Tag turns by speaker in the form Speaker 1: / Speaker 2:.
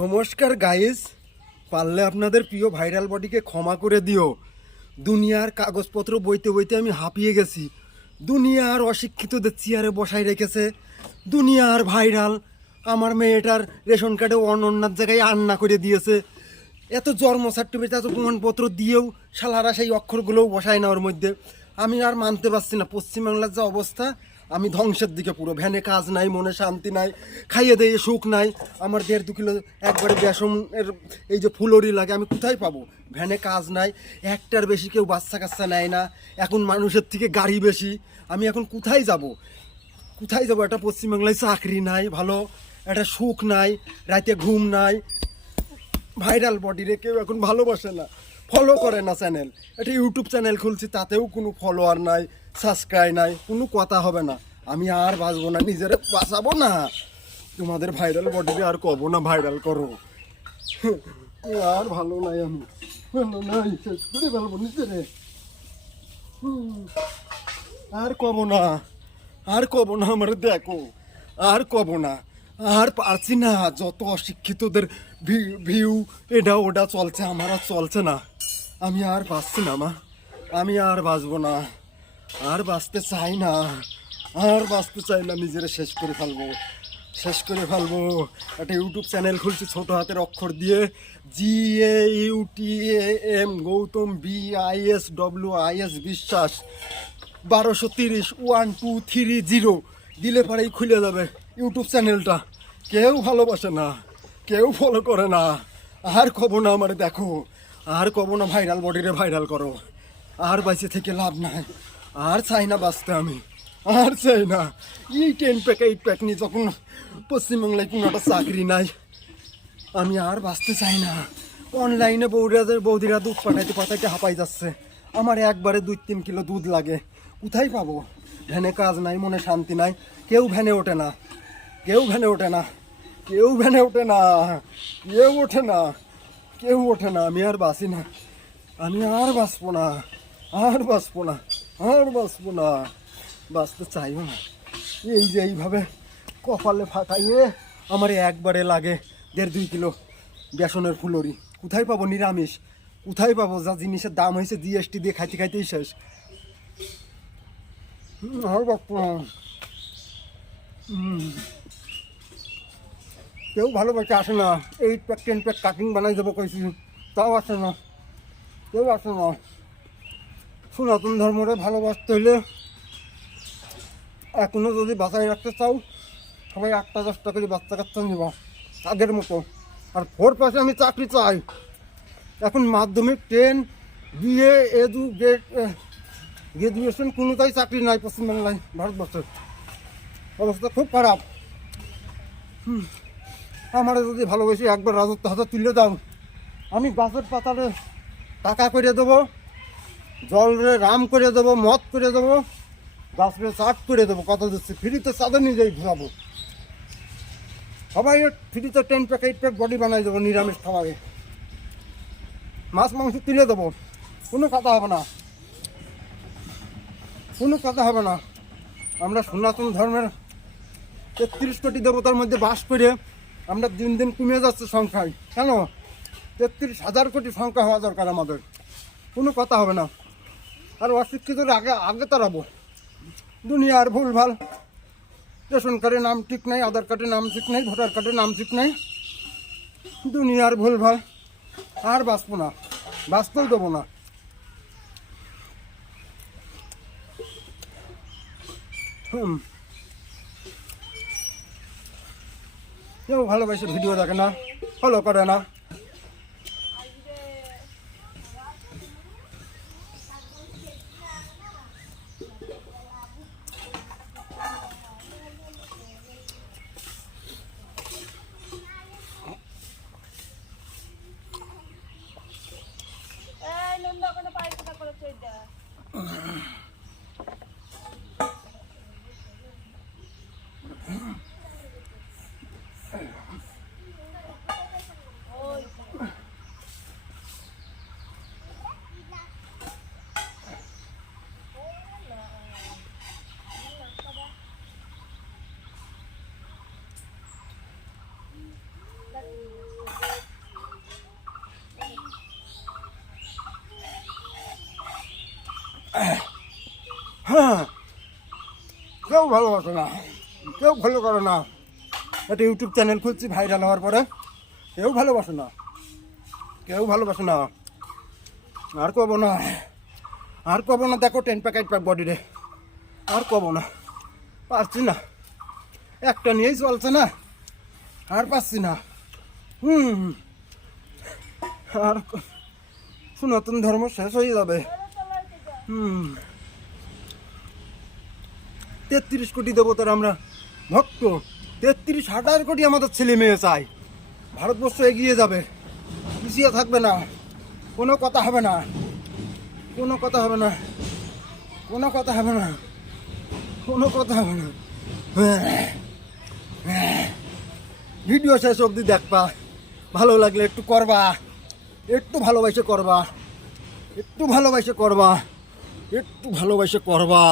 Speaker 1: নমস্কার গাইস পারলে আপনাদের প্রিয় ভাইরাল বডিকে ক্ষমা করে দিও। দুনিয়ার কাগজপত্র বইতে বইতে আমি হাঁপিয়ে গেছি। দুনিয়ার অশিক্ষিতদের চেয়ারে বসাই রেখেছে, দুনিয়ার ভাইরাল আমার মেয়েটার রেশন কার্ডে অনন্যার জায়গায় আন্না করে দিয়েছে। এত জন্ম সার্টিফিকেট এত প্রমাণপত্র দিয়েও শালারা সেই অক্ষরগুলোও বসায় না ওর মধ্যে। আমি আর মানতে পারছি না, পশ্চিমবাংলার যা অবস্থা আমি ধ্বংসের দিকে পুরো ভ্যানে কাজ নাই, মনে শান্তি নাই, খাইয়ে দিয়ে সুখ নাই। আমার দেড় দু কিলো একবারে বেসনের এই যে ফুলরি লাগে, আমি কোথায় পাবো? ভ্যানে কাজ নাই, একটার বেশি কেউ বাচ্চা কাচ্চা নেয় না। এখন মানুষের থেকে গাড়ি বেশি, আমি এখন কোথায় যাব? কোথায় যাব? একটা পশ্চিমবাংলায় চাকরি নাই, ভালো, একটা সুখ নাই, রাতে ঘুম নাই। ভাইরাল বডি রে, কেউ এখন ভালোবাসে না। ফলো করে না চ্যানেল এটা ইউটিউব চ্যানেল খুলছি, তাতেও কোনো ফলোয়ার নাই সাবস্ক্রাইব নাই, কোনো কথা হবে না। আমি আর বাঁচবো না, নিজেরে বাঁচাবো না। তোমাদের ভাইরাল বডিকে আর কব না ভাইরাল করো। আর ভালো নাই আমি। আর কব না, আর কব না আমার, দেখো। আর কব না, আর পারছি না। যত অশিক্ষিতদের ভিউ এটা ওটা চলছে, আমার আর চলছে না। আমি আর বাঁচছি না, মা। আমি আর বাঁচবো না। আর বাঁচতে চাই না। আর বাঁচতে চাই না, নিজেরে শেষ করে ফেলব। শেষ করে ফেলব। একটা ইউটিউব চ্যানেল খুলছি ছোট হাতের অক্ষর দিয়ে। G A U T M Gautam B I S W I S Biswas. বারোশো তিরিশ ওয়ান টু থ্রি জিরো দিলে পরেই খুলে যাবে ইউটিউব চ্যানেলটা কেউ ভালোবাসে না। কেউ ফলো করে না। আর খবর না আমার দেখো। আর কব না ভাইরাল বডিরে ভাইরাল করো। আর বাইসে থেকে লাভ নাই। আর চাই না বাঁচতে আমি। আর চাই না। এই টেন প্যাক এইট প্যাক নিয়ে যখন পশ্চিমবাংলায় কোনো একটা চাকরি নাই, আমি আর বাঁচতে চাই না। অনলাইনে বৌদিরাদের বৌদিরা দুধ পাঠাইতে পাঠাইতে হাঁপাই যাচ্ছে। আমার একবারে দুই তিন কিলো দুধ লাগে। কোথায় পাবো? ভ্যানে কাজ নাই, মনে শান্তি নাই। কেউ ভ্যানে ওঠে না। কেউ ভ্যানে ওঠে না। কেউ ভ্যানে ওঠে না। কেউ ওঠে না। কেউ ওঠে না, আমি আর বাঁচি না। আমি আর বাঁচবো না, আর বাঁচবো না, আর বাঁচবো না। বাঁচতে চাইও না। এই যে এইভাবে কপালে ফাটাইয়ে আমার একবারে লাগে দেড় দুই কিলো বেসনের ফুলরি। কোথায় পাবো নিরামিষ? কোথায় পাবো? যা জিনিসের দাম হয়েছে জিএসটি দিয়ে খাইতে খাইতেই শেষ। আর বাপ্পা। হুম। কেউ ভালোবাসে আসে না। Eight pack ten pack cutting বানাই দেবো কইছি। তাও আসে না। কেউ আসে না। সনাতন ধর্মরে ভালোবাসতে হলে এখনও যদি বাঁচাই রাখতে চাও সবাই আটটা দশটা করে বাচ্চা কাচ্চা নিব আগের মতো। আর ফোর পাশে আমি চাকরি চাই। এখন মাধ্যমিক টেন বিএ এডু গেট গ্রাজুয়েশন কোনোটাই চাকরি নাই পশ্চিমবাংলায় ভারতবর্ষের অবস্থা খুব খারাপ। হুম, আমারে যদি ভালোবেসে, একবার রাজত্ব হাতে তুলে দাও। আমি গাছের পাতারে টাকা করে দেবো জলরে রাম করে দেবো, মদ করে দেবো, গাছরে চাট করে দেবো কত দিচ্ছি, ফ্রিতে চাঁদে নিজেই ঘুরাবো। সবাই ফ্রিতে ten pack, eight pack body বানাই দেবো, নিরামিষ খাবারে। মাছ, মাংস তুলে দেবো। কোনো কথা হবে না। কোনো কথা হবে না। আমরা সনাতন ধর্মের তেত্রিশ কোটি দেবতার মধ্যে বাস করে আমরা দিন দিন কমে যাচ্ছে সংখ্যায়। কেন? তেত্রিশ হাজার কোটি সংখ্যা হওয়া দরকার আমাদের। কোনো কথা হবে না। আর অশিক্ষিতর আগে আগে তাড়াবো। দুনিয়ার ভুল ভালো রেশন কার্ডে নাম ঠিক নাই, আধার কার্ডে নাম ঠিক নাই, ভোটার কার্ডে নাম ঠিক নাই। দুনিয়ার ভুল ভালো আর বাঁচবো না। বাঁচতেও দেবো না। হুম। কেউ ভালোবাসে ভিডিও দেখে না ফলো করে না। হ্যাঁ। কেউ ভালোবাসে না। কেউ ভালো করে না। একটা ইউটিউব চ্যানেল খুলছি ভাইরাল হওয়ার পরে। কেউ ভালোবাসে না। কেউ ভালোবাসে না। আর কব না। আর কব না। দেখো টেন প্যাকেট প্যাক বডি রে। আর কব না। পারছি না। একটা নিয়েই চলছে না। আর পারছি না। হুম। আর সনাতন ধর্ম শেষ হয়ে যাবে। তেত্রিশ কোটি দেবতার আমরা ভক্ত। তেত্রিশ হাজার কোটি আমাদের ছেলে মেয়ে চাই। ভারতবর্ষ এগিয়ে যাবে। পিছিয়ে থাকবে না। কোনো কথা হবে না। কোনো কথা হবে না। কোনো কথা হবে না। কোনো কথা হবে না। ভিডিও শেষ অবধি দেখবা। ভালো লাগলে একটু করবা। একটু ভালোবাসে করবা। একটু ভালোবাসে করবা। একটু ভালোবাসে করবা।